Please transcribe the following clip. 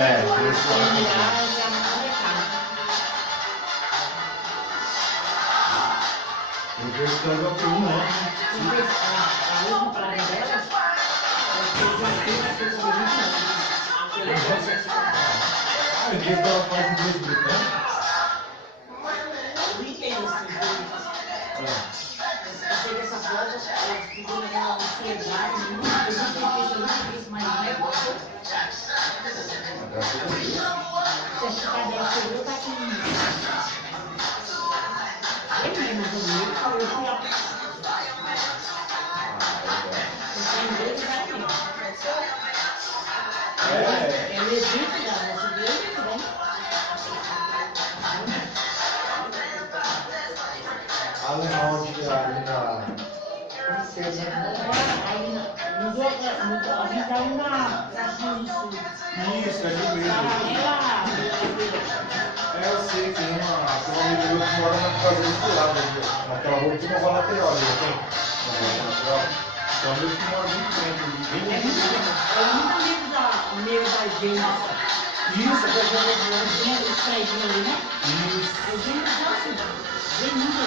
É, esse eu vejo que eu por um ano. A última palavra delas, Ah, em vez que ela faz inglês britânico? eu essa foto, ela ficou naquela ansiedade, eu não fiz mais nada. Se a Chicadela chegou, tá aqui. Ele mesmo, eu falei, eu fui lá. É legítimo da nossa igreja, né? Ali na onde ali na. Isso, ali mesmo. É, eu sei, tem uma amiga minha que mora na casa desse lado, naquela rua que não vai lateral ali, tem? Na lateral. Então, eu que moro muito tempo ali. É muito amigo da gente. Isso, é da gente. Os prédios ali, né? Isso. A gente gosta, vem muito